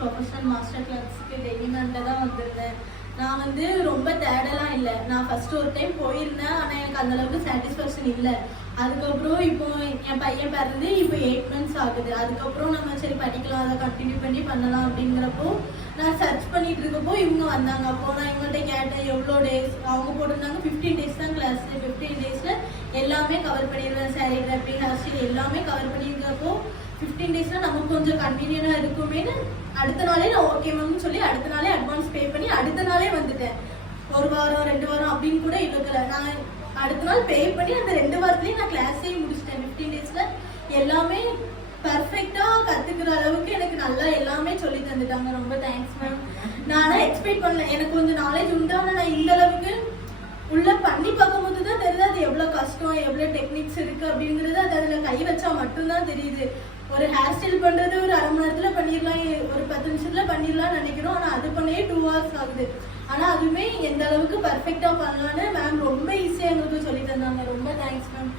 Professional master கிளாஸ்க்கு டெய்லிமெண்ட்ல தான் வந்திருந்தேன். நான் வந்து ரொம்ப தேடலாம் இல்லை. நான் ஃபர்ஸ்ட் ஒரு டைம் போயிருந்தேன். ஆனால் எனக்கு அந்த அளவுக்கு சாட்டிஸ்ஃபேக்ஷன் இல்லை. அதுக்கப்புறம் இப்போ என் பையன் பிறந்து இப்போ 8 months ஆகுது. அதுக்கப்புறம் நம்ம சரி படிக்கலாம், அதை கண்டினியூ பண்ணி பண்ணலாம் அப்படிங்கிறப்போ நான் சர்ச் பண்ணிட்டு இருக்கப்போ இவங்க வந்தாங்க. அப்போ நான் இவங்கள்ட்ட கேட்டேன் எவ்வளோ டேஸ். அவங்க போட்டிருந்தாங்க 15 days தான் கிளாஸ். 15 daysல எல்லாமே கவர் பண்ணிடுவேன். சாரி ட்ராப்பிங், ஹேர் ஸ்டைல் எல்லாமே கவர் பண்ணியிருக்கிறப்போ 15 daysல நமக்கு கொஞ்சம் கன்வீனியனாக இருக்குமேனு அடுத்த நாளே நான் ஓகே மேம்னு சொல்லி அடுத்த நாளே அட்வான்ஸ் பே பண்ணி அடுத்த நாளே வந்துட்டேன். 1 வாரம் 2 வாரம் அப்படின்னு கூட இருக்கல. நான் அடுத்த நாள் பே பண்ணி அந்த 2 வாரத்துலேயே நான் கிளாஸே முடிச்சிட்டேன். 15 daysல எல்லாமே பர்ஃபெக்டா கத்துக்கிற அளவுக்கு எனக்கு நல்லா எல்லாமே சொல்லி தந்துட்டாங்க. ரொம்ப தேங்க்ஸ் மேம். நான் எக்ஸ்பெக்ட் பண்ணல, எனக்கு கொஞ்சம் நாலேஜ் உண்டு. ஆனால் நான் இந்த அளவுக்கு உள்ள பண்ணி பார்க்கும்போது தான் தெரியுது அது எவ்வளோ கஷ்டம், எவ்வளோ டெக்னிக்ஸ் இருக்கு அப்படிங்கிறது. அது அதில் கை வச்சா மட்டும்தான் தெரியுது. ஒரு ஹேர் ஸ்டைல் பண்றது ஒரு அரை மணி நேரத்துல பண்ணிடலாம், ஒரு 10 நிமிஷத்துல பண்ணிடலாம்னு நினைக்கிறோம். ஆனால் அது பண்ணவே 2 hours ஆகுது. ஆனால் அதுவுமே எந்த அளவுக்கு பர்ஃபெக்டா பண்ணலான்னு மேம் ரொம்ப ஈஸியாக எங்களுக்கு சொல்லி தந்தாங்க. ரொம்ப தேங்க்ஸ் மேம்.